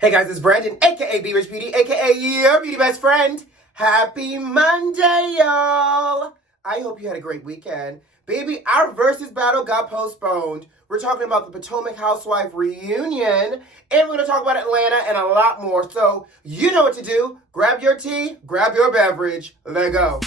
Hey guys, it's Brandon, aka B.Rich Beauty, aka your beauty best friend. Happy Monday, y'all. I hope you had a great weekend. Baby, our Verzuz battle got postponed. We're talking about the Potomac Housewife reunion, and we're going to talk about Atlanta and a lot more. So, you know what to do. Grab your tea, grab your beverage. Let's go.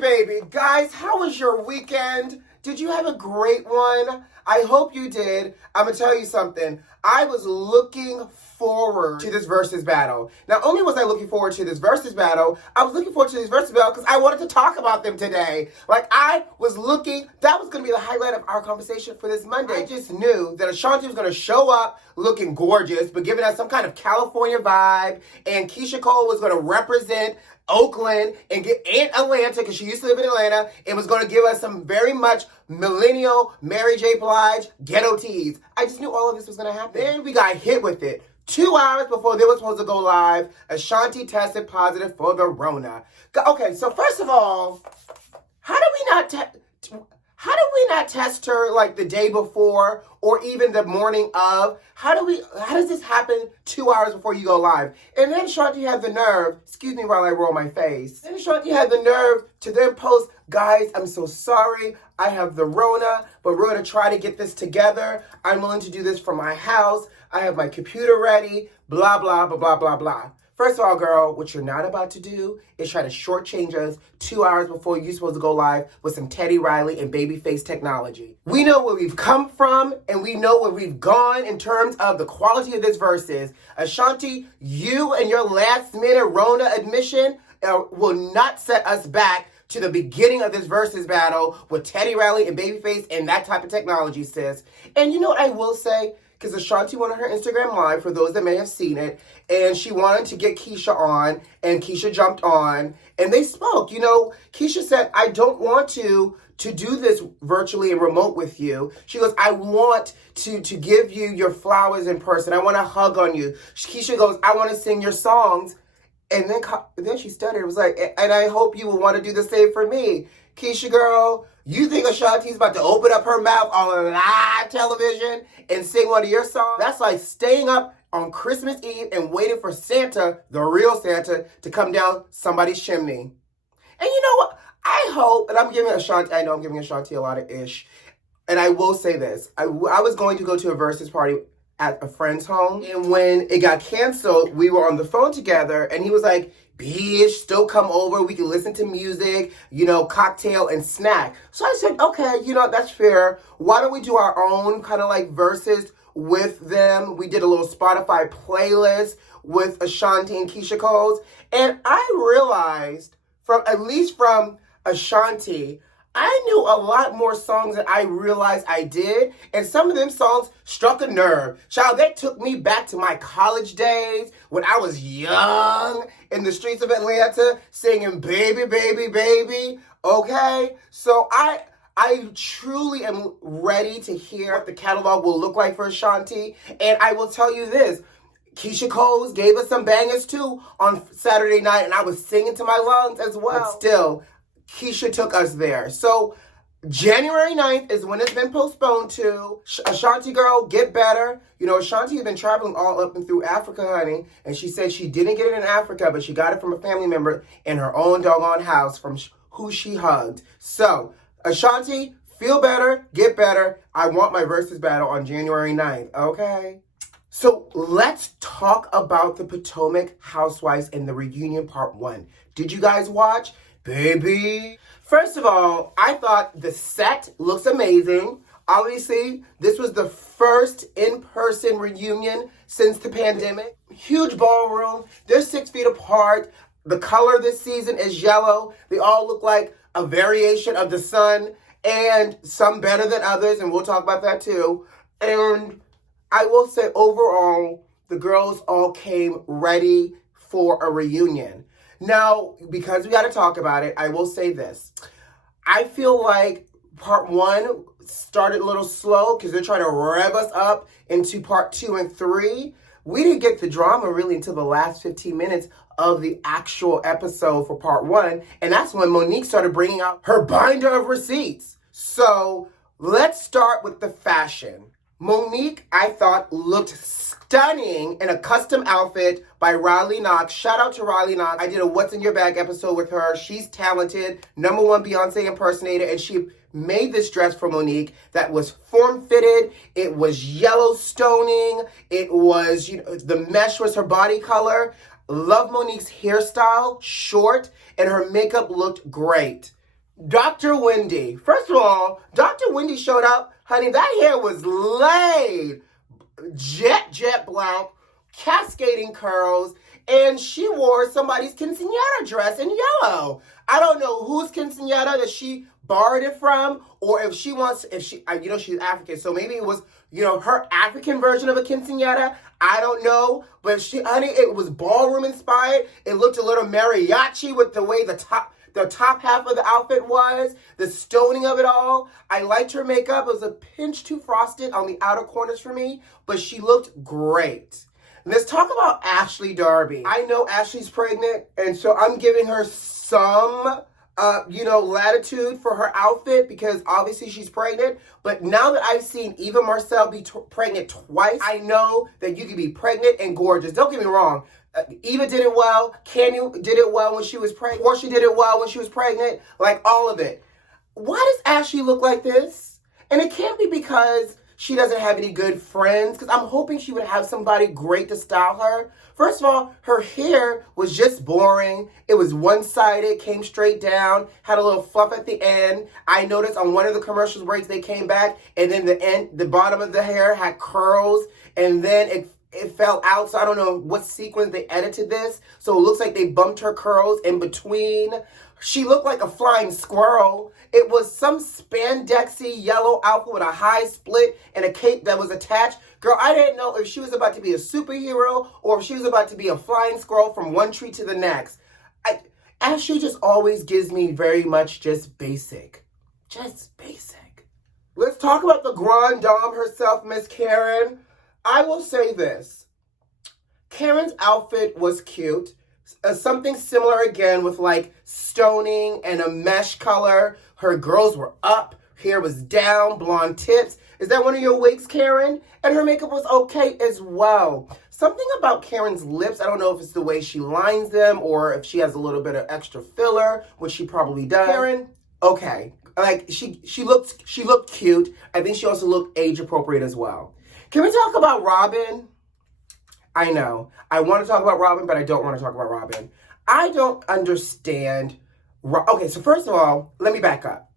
Baby. Guys, how was your weekend? Did you have a great one? I hope you did. I'm going to tell you something. I was looking forward to this Verzuz battle. Not only was I looking forward to this Verzuz battle, I was looking forward to this Verzuz battle because I wanted to talk about them today. That was going to be the highlight of our conversation for this Monday. I just knew that Ashanti was going to show up looking gorgeous, but giving us some kind of California vibe, and Keyshia Cole was going to represent Oakland and Atlanta, because she used to live in Atlanta, and was going to give us some very much millennial Mary J. Blige ghetto teas. I just knew all of this was going to happen. Then we got hit with it. 2 hours before they were supposed to go live, Ashanti tested positive for the RHOA. Okay, so first of all, how do we not test her like the day before or even the morning of? How does this happen 2 hours before you go live? And then Ashanti had the nerve, excuse me while I roll my face. Then Ashanti had the nerve to then post, guys, I'm so sorry. I have the RHOA, but we're going to try to get this together. I'm willing to do this from my house. I have my computer ready, blah, blah, blah, blah, blah, blah. First of all, girl, what you're not about to do is try to shortchange us 2 hours before you're supposed to go live with some Teddy Riley and babyface technology. We know where we've come from, and we know where we've gone in terms of the quality of this Verzuz. Ashanti, you and your last-minute RHOA admission will not set us back to the beginning of this Verzuz battle with Teddy Riley and babyface and that type of technology, sis. And you know what I will say? Because Ashanti went on her Instagram Live, for those that may have seen it, and she wanted to get Keyshia on, and Keyshia jumped on, and they spoke. You know, Keyshia said, I don't want to do this virtually and remote with you. She goes, I want to give you your flowers in person. I want to hug on you. Keyshia goes, I want to sing your songs. And then she stuttered. It was like, and I hope you will want to do the same for me. Keyshia, girl, you think Ashanti's about to open up her mouth on live television and sing one of your songs? That's like staying up on Christmas Eve and waiting for Santa, the real Santa, to come down somebody's chimney. And you know what? I hope, and I know I'm giving Ashanti a lot of ish. And I will say this. I was going to go to a Verzuz party at a friend's home. And when it got canceled, we were on the phone together, and he was like, bitch, still come over. We can listen to music, cocktail and snack. So I said, okay, that's fair. Why don't we do our own kind of like Verzuz with them? We did a little Spotify playlist with Ashanti and Keyshia Cole. And I realized, from Ashanti, I knew a lot more songs than I realized I did, and some of them songs struck a nerve. Child, that took me back to my college days when I was young in the streets of Atlanta singing Baby, Baby, Baby, okay? So I truly am ready to hear what the catalog will look like for Ashanti, and I will tell you this. Keyshia Cole gave us some bangers too on Saturday night, and I was singing to my lungs as well. But still, Keyshia took us there. So January 9th is when it's been postponed to. Ashanti, girl, get better. Ashanti has been traveling all up and through Africa, honey. And she said she didn't get it in Africa, but she got it from a family member in her own doggone house from who she hugged. So, Ashanti, feel better, get better. I want my Verzuz battle on January 9th, okay? So let's talk about the Potomac Housewives and the reunion part 1. Did you guys watch? Baby. First of all, I thought the set looks amazing. Obviously, this was the first in-person reunion since the pandemic. Huge ballroom. They're 6 feet apart. The color this season is yellow. They all look like a variation of the sun, and some better than others, and we'll talk about that too. And I will say, overall, the girls all came ready for a reunion. Now, because we got to talk about it, I will say this. I feel like part 1 started a little slow because they're trying to rev us up into part 2 and 3. we didn't get the drama really until the last 15 minutes of the actual episode for part 1. And that's when Monique started bringing out her binder of receipts. So let's start with the fashion. Monique, I thought, looked stunning in a custom outfit by Riley Knox. Shout out to Riley Knox. I did a What's in Your Bag episode with her. She's talented, #1 Beyonce impersonator, and she made this dress for Monique that was form-fitted. It was yellow stoning. It was, the mesh was her body color. Love Monique's hairstyle, short, and her makeup looked great. Dr. Wendy. First of all, Dr. Wendy showed up. Honey, that hair was laid. Jet black, cascading curls, and she wore somebody's quinceañera dress in yellow. I don't know whose quinceañera that she borrowed it from, or if she's African, so maybe it was, her African version of a quinceañera. I don't know, but it was ballroom inspired. It looked a little mariachi with the way the top half of the outfit was, the stoning of it all. I liked her makeup. It was a pinch too frosted on the outer corners for me, but she looked great. Let's talk about Ashley Darby. I know Ashley's pregnant, and so I'm giving her some, latitude for her outfit because obviously she's pregnant. But now that I've seen Eva Marcel be pregnant twice, I know that you can be pregnant and gorgeous. Don't get me wrong. Eva did it well. Candy did it well when she was pregnant. Portia did it well when she was pregnant. Like, all of it. Why does Ashley look like this? And it can't be because she doesn't have any good friends, because I'm hoping she would have somebody great to style her. First of all, her hair was just boring. It was one-sided, came straight down, had a little fluff at the end. I noticed on one of the commercial breaks they came back, and then the bottom of the hair had curls, and then it fell out, so I don't know what sequence they edited this. So it looks like they bumped her curls in between. She looked like a flying squirrel. It was some spandexy yellow outfit with a high split and a cape that was attached. Girl, I didn't know if she was about to be a superhero or if she was about to be a flying squirrel from one tree to the next. Ashley just always gives me very much just basic. Just basic. Let's talk about the grande dame herself, Miss Karen. I will say this. Karen's outfit was cute. Something similar again with like stoning and a mesh color. Her girls were up. Hair was down. Blonde tips. Is that one of your wigs, Karen? And her makeup was okay as well. Something about Karen's lips. I don't know if it's the way she lines them or if she has a little bit of extra filler, which she probably does. Karen, okay. Like she looked cute. I think she also looked age appropriate as well. Can we talk about Robin? I know. I want to talk about Robin, but I don't want to talk about Robin. I don't understand. Okay, so first of all, let me back up.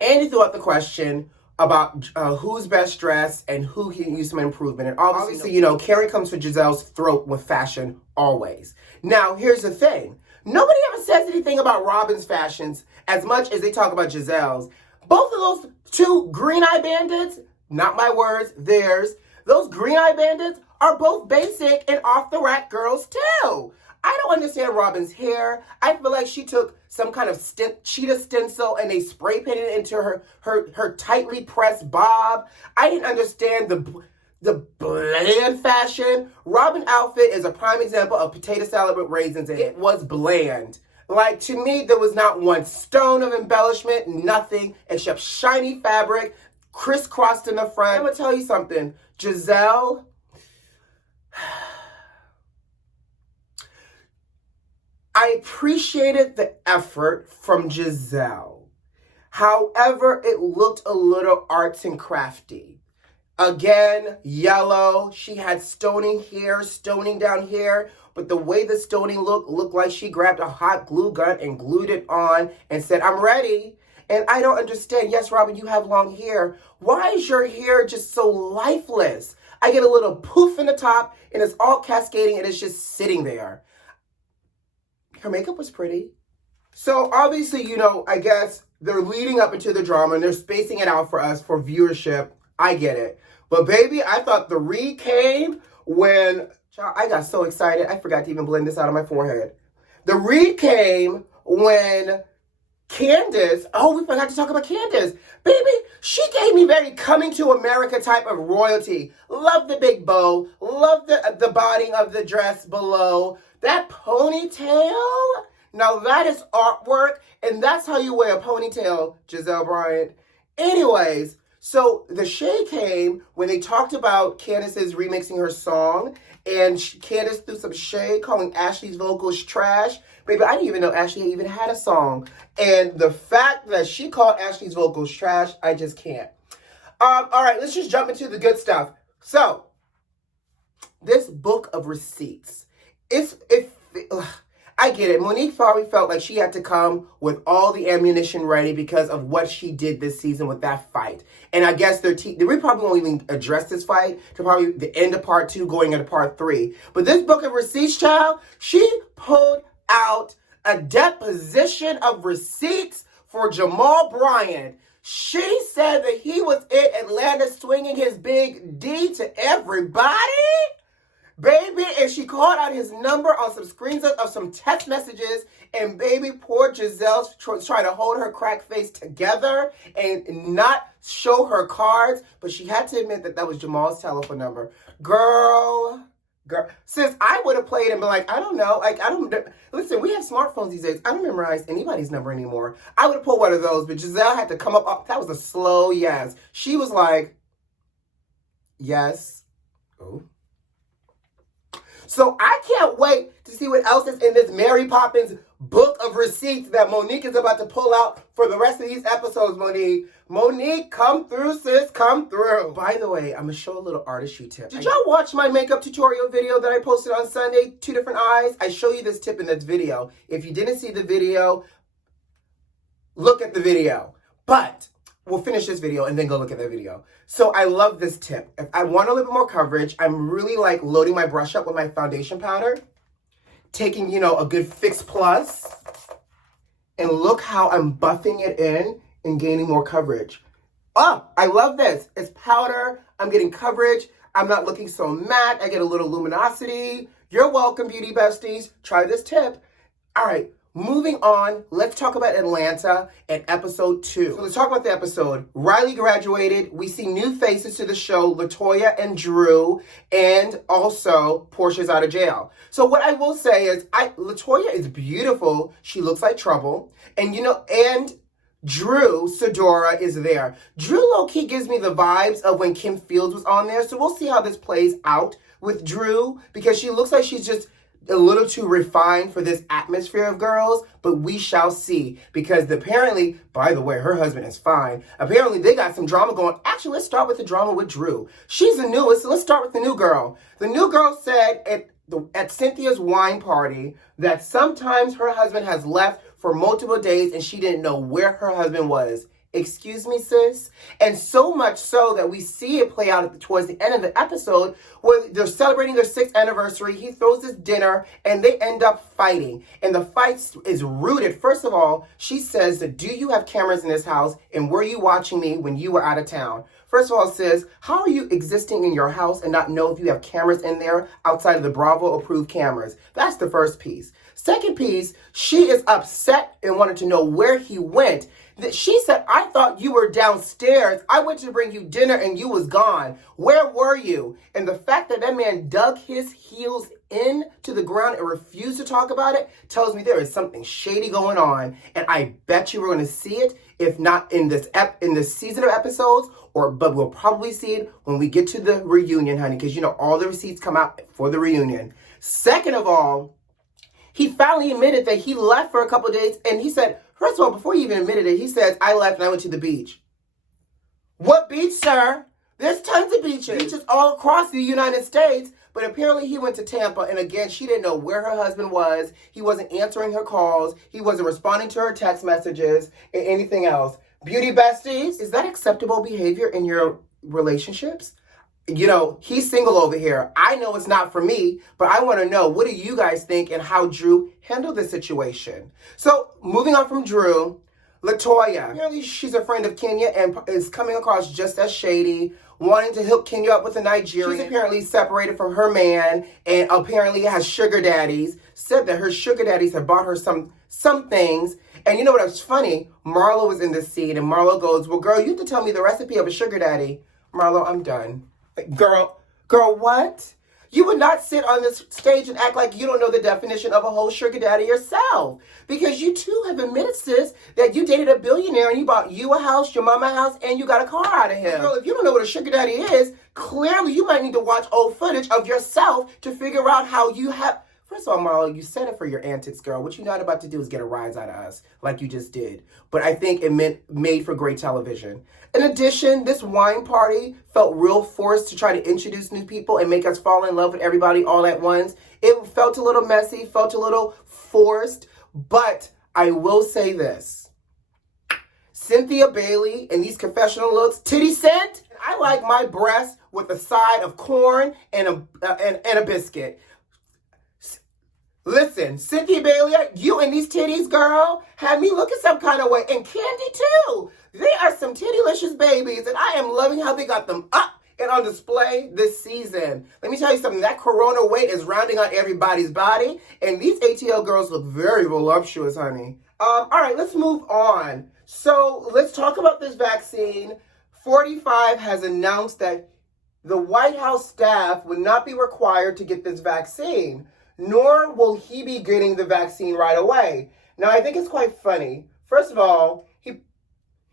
Andy threw out the question about who's best dressed and who can use some improvement. And obviously, Karen comes for Giselle's throat with fashion always. Now, here's the thing. Nobody ever says anything about Robin's fashions as much as they talk about Giselle's. Both of those two green eye bandits, not my words, theirs. Those green eye bandits are both basic and off the rack girls too. I don't understand Robin's hair. I feel like she took some kind of cheetah stencil and they spray painted it into her tightly pressed bob. I didn't understand the bland fashion. Robin outfit is a prime example of potato salad with raisins in it. It was bland. Like, to me, there was not one stone of embellishment, nothing except shiny fabric, crisscrossed in the front. I'm gonna tell you something. Giselle, I appreciated the effort from Giselle. However, it looked a little arts and crafty. Again, yellow. She had stoning here, stoning down here. But the way the stoning looked like she grabbed a hot glue gun and glued it on and said, I'm ready. And I don't understand. Yes, Robin, you have long hair. Why is your hair just so lifeless? I get a little poof in the top and it's all cascading and it's just sitting there. Her makeup was pretty. So obviously, I guess they're leading up into the drama and they're spacing it out for us for viewership. I get it. But baby, I thought the read came when, I got so excited. I forgot to even blend this out of my forehead. The read came when Candace, we forgot to talk about Candace. Baby, She gave me very coming to America type of royalty. Love the big bow. Love the bodying of the dress below. That ponytail. Now that is artwork, and that's how you wear a ponytail, Giselle Bryant. Anyways, so the shade came when they talked about Candace's remixing her song, and Candace threw some shade calling Ashley's vocals trash. Baby, I didn't even know Ashley even had a song. And the fact that she called Ashley's vocals trash, I just can't. All right, let's just jump into the good stuff. So, this book of receipts. I get it. Monique probably felt like she had to come with all the ammunition ready because of what she did this season with that fight. And I guess we probably won't even address this fight to probably the end of part 2 going into part 3. But this book of receipts, child, she pulled out a deposition of receipts for Jamal Bryant. She said that he was in Atlanta swinging his big D to everybody. Baby, and she called out his number on some screenshots of some text messages, and baby, poor Giselle's trying to hold her crack face together and not show her cards, but she had to admit that was Jamal's telephone number. Girl, sis, I would have played and been like, I don't know, listen, we have smartphones these days. I don't memorize anybody's number anymore. I would have pulled one of those, but Giselle had to come up, that was a slow yes. She was like, yes. Oh. So I can't wait to see what else is in this Mary Poppins book of receipts that Monique is about to pull out for the rest of these episodes, Monique. Monique, come through, sis, come through. By the way, I'm going to show a little artistry tip. Did y'all watch my makeup tutorial video that I posted on Sunday, 2 different eyes? I show you this tip in this video. If you didn't see the video, look at the video. But we'll finish this video and then go look at the video. So I love this tip. If I want a little bit more coverage, I'm really like loading my brush up with my foundation powder, taking, a good Fix Plus, and look how I'm buffing it in and gaining more coverage. Oh, I love this. It's powder. I'm getting coverage. I'm not looking so matte. I get a little luminosity. You're welcome, beauty besties. Try this tip. All right. Moving on, let's talk about Atlanta and episode 2. So let's talk about the episode. Riley graduated. We see new faces to the show, LaToya and Drew, and also Portia's out of jail. So what I will say is, LaToya is beautiful. She looks like trouble. And and Drew Sidora is there. Drew low-key gives me the vibes of when Kim Fields was on there. So we'll see how this plays out with Drew, because she looks like she's just a little too refined for this atmosphere of girls, but we shall see. Because apparently, by the way, her husband is fine. Apparently, they got some drama going. Actually, let's start with the drama with Drew. She's the newest, so let's start with the new girl. The new girl said at Cynthia's wine party that sometimes her husband has left for multiple days and she didn't know where her husband was. Excuse me, sis? And so much so that we see it play out towards the end of the episode where they're celebrating their 6th anniversary. He throws this dinner and they end up fighting. And the fight is rooted. First of all, she says, do you have cameras in this house? And were you watching me when you were out of town? First of all, sis, how are you existing in your house and not know if you have cameras in there outside of the Bravo approved cameras? That's the first piece. Second piece, she is upset and wanted to know where he went. She said, I thought you were downstairs. I went to bring you dinner and you was gone. Where were you? And the fact that that man dug his heels into the ground and refused to talk about it tells me there is something shady going on. And I bet you we're going to see it, if not in this season of episodes, but we'll probably see it when we get to the reunion, honey, because all the receipts come out for the reunion. Second of all, he finally admitted that he left for a couple of days, and he said, first of all, before he even admitted it, he says, I left and I went to the beach. What beach, sir? There's tons of beaches. Beaches all across the United States, but apparently he went to Tampa, and again, she didn't know where her husband was. He wasn't answering her calls. He wasn't responding to her text messages and anything else. Beauty besties, is that acceptable behavior in your relationships? He's single over here. I know it's not for me, but I want to know, what do you guys think and how Drew handled the situation? So moving on from Drew, LaToya. Apparently, she's a friend of Kenya and is coming across just as shady, wanting to hook Kenya up with a Nigerian. She's apparently separated from her man and apparently has sugar daddies. Said that her sugar daddies have bought her some things. And you know what's funny? Marlo was in this scene and Marlo goes, well, girl, you have to tell me the recipe of a sugar daddy. Marlo, I'm done. Like, girl, what? You would not sit on this stage and act like you don't know the definition of a whole sugar daddy yourself. Because you too have admitted, sis, that you dated a billionaire and you bought you a house, your mama a house, and you got a car out of him. Girl, if you don't know what a sugar daddy is, clearly you might need to watch old footage of yourself to figure out how you have... First of all, Marlo, you said it for your antics, girl. What you're not about to do is get a rise out of us, like you just did. But I think it made for great television. In addition, this wine party felt real forced to try to introduce new people and make us fall in love with everybody all at once. It felt a little messy, felt a little forced, but I will say this. Cynthia Bailey in these confessional looks, titty scent. I like my breasts with a side of corn and a biscuit. Listen, Cynthia Bailey, you and these titties, girl, had me looking some kind of way. And Candy, too. They are some tittylicious babies, and I am loving how they got them up and on display this season. Let me tell you something. That corona weight is rounding out everybody's body, and these ATL girls look very voluptuous, honey. All right, let's move on. So let's talk about this vaccine. 45 has announced that the White House staff would not be required to get this vaccine, nor will he be getting the vaccine right away. Now, I think it's quite funny. First of all,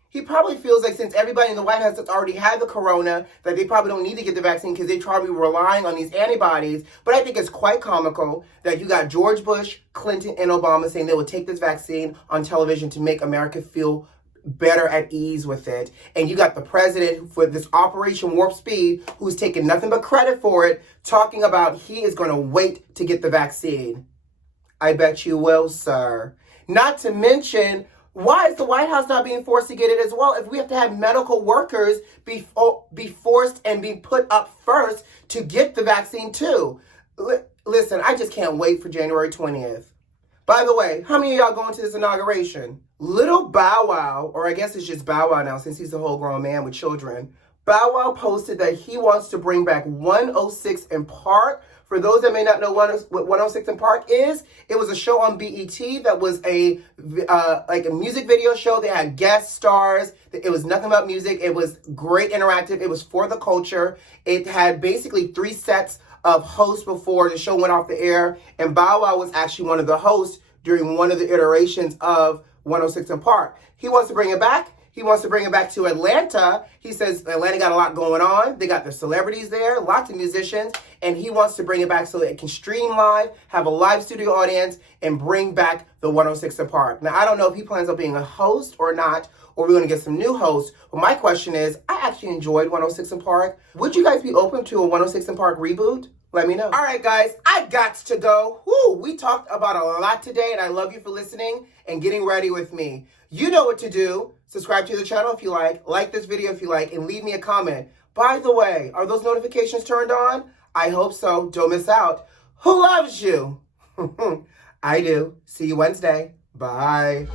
he probably feels like since everybody in the White House has already had the corona, that they probably don't need to get the vaccine because they're probably relying on these antibodies. But I think it's quite comical that you got George Bush, Clinton, and Obama saying they would take this vaccine on television to make America feel better at ease with it. And you got the president for this Operation Warp Speed, who's taking nothing but credit for it, talking about he is going to wait to get the vaccine. I bet you will, sir. Not to mention, why is the White House not being forced to get it as well if we have to have medical workers be forced and be put up first to get the vaccine too? Listen, I just can't wait for January 20th. By the way, how many of y'all going to this inauguration? Little Bow Wow, or I guess it's just Bow Wow now since he's a whole grown man with children. Bow Wow posted that he wants to bring back 106 in Park. For those that may not know what 106 in Park is, it was a show on BET that was like a music video show. They had guest stars. It was nothing about music. It was great interactive. It was for the culture. It had basically 3 sets of hosts before the show went off the air. And Bow Wow was actually one of the hosts during one of the iterations of 106 in Park. He wants to bring it back. He wants to bring it back to Atlanta. He says Atlanta got a lot going on. They got their celebrities there, lots of musicians, and he wants to bring it back so that it can stream live, have a live studio audience, and bring back the 106 in Park. Now, I don't know if he plans on being a host or not, or we're going to get some new hosts. But my question is, I actually enjoyed 106 in Park. Would you guys be open to a 106 in Park reboot? Let me know. All right, guys, I got to go. Woo, we talked about a lot today, and I love you for listening and getting ready with me. You know what to do. Subscribe to the channel if you like this video if you like, and leave me a comment. By the way, are those notifications turned on? I hope so. Don't miss out. Who loves you? I do. See you Wednesday. Bye.